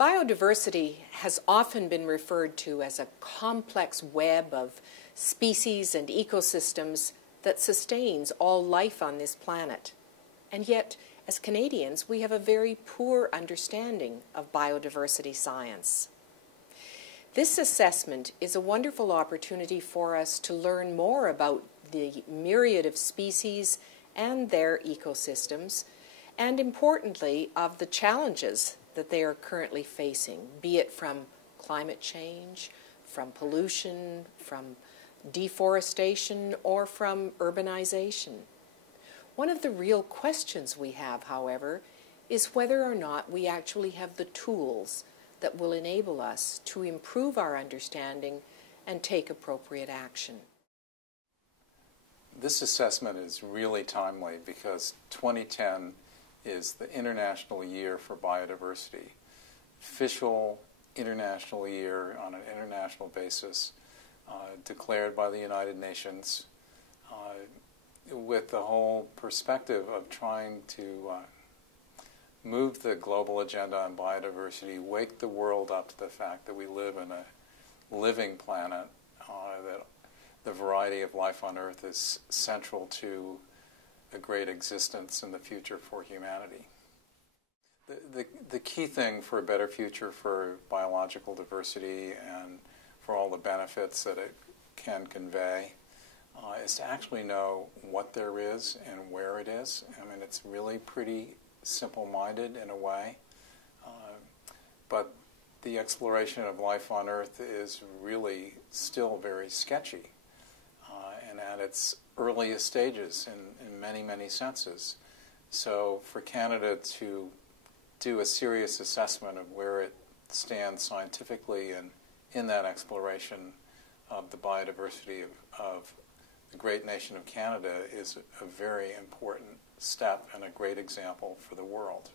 Biodiversity has often been referred to as a complex web of species and ecosystems that sustains all life on this planet. And yet, as Canadians, we have a very poor understanding of biodiversity science. This assessment is a wonderful opportunity for us to learn more about the myriad of species and their ecosystems, and importantly, of the challenges that they are currently facing, be it from climate change, from pollution, from deforestation, or from urbanization. One of the real questions we have, however, is whether or not we actually have the tools that will enable us to improve our understanding and take appropriate action. This assessment is really timely because 2010 is the International Year for Biodiversity, official international year on an international basis, declared by the United Nations, with the whole perspective of trying to move the global agenda on biodiversity, wake the world up to the fact that we live in a living planet, that the variety of life on Earth is central to a great existence in the future for humanity. The key thing for a better future for biological diversity and for all the benefits that it can convey is to actually know what there is and where it is. I mean, it's really pretty simple-minded in a way, but the exploration of life on Earth is really still very sketchy and at its earliest stages in many, many senses. So for Canada to do a serious assessment of where it stands scientifically and in that exploration of the biodiversity of the great nation of Canada is a very important step and a great example for the world.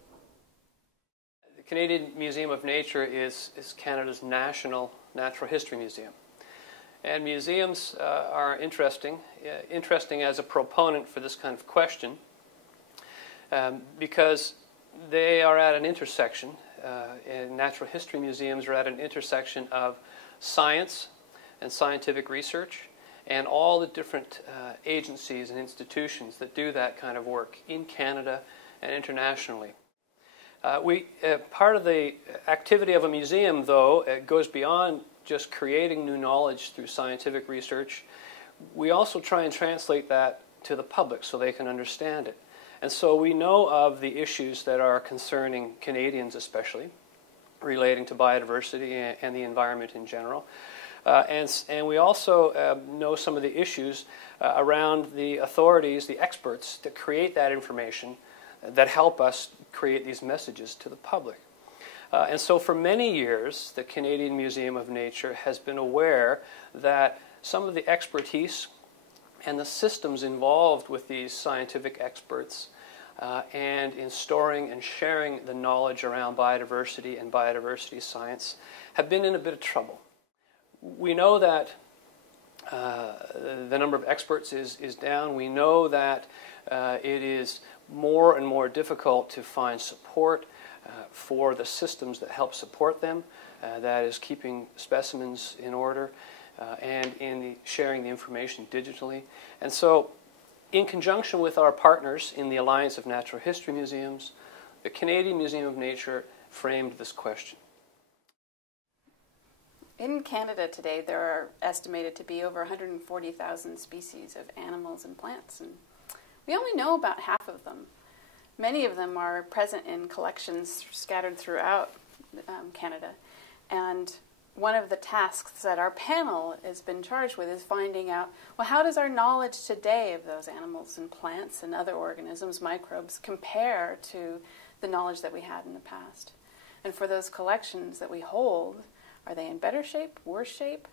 The Canadian Museum of Nature is Canada's national natural history museum. And museums are interesting as a proponent for this kind of question because they are at an intersection, and natural history museums are at an intersection of science and scientific research and all the different agencies and institutions that do that kind of work in Canada and internationally. Part of the activity of a museum, though, it goes beyond just creating new knowledge through scientific research. We also try and translate that to the public so they can understand it. And so we know of the issues that are concerning Canadians especially, relating to biodiversity and the environment in general. And we also know some of the issues around the authorities, the experts that create that information that help us create these messages to the public. And so for many years, the Canadian Museum of Nature has been aware that some of the expertise and the systems involved with these scientific experts and in storing and sharing the knowledge around biodiversity and biodiversity science have been in a bit of trouble. We know that the number of experts is down. We know that it is more and more difficult to find support for the systems that help support them, that is keeping specimens in order and in sharing the information digitally. And so, in conjunction with our partners in the Alliance of Natural History Museums, the Canadian Museum of Nature framed this question. In Canada today, there are estimated to be over 140,000 species of animals and plants, and we only know about half of them. Many of them are present in collections scattered throughout Canada, and one of the tasks that our panel has been charged with is finding out, well, how does our knowledge today of those animals and plants and other organisms, microbes, compare to the knowledge that we had in the past? And for those collections that we hold, are they in better shape, worse shape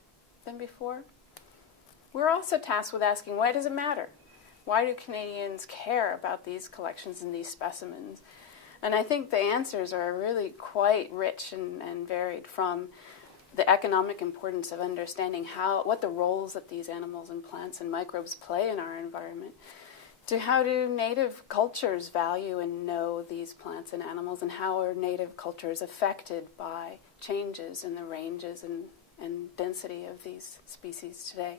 than before? We're also tasked with asking, why does it matter? Why do Canadians care about these collections and these specimens? And I think the answers are really quite rich and varied, from the economic importance of understanding what the roles that these animals and plants and microbes play in our environment, to how do native cultures value and know these plants and animals, and how are native cultures affected by changes in the ranges and density of these species today.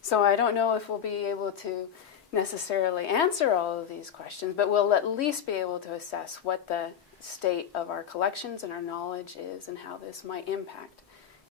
So I don't know if we'll be able to necessarily answer all of these questions, but we'll at least be able to assess what the state of our collections and our knowledge is and how this might impact.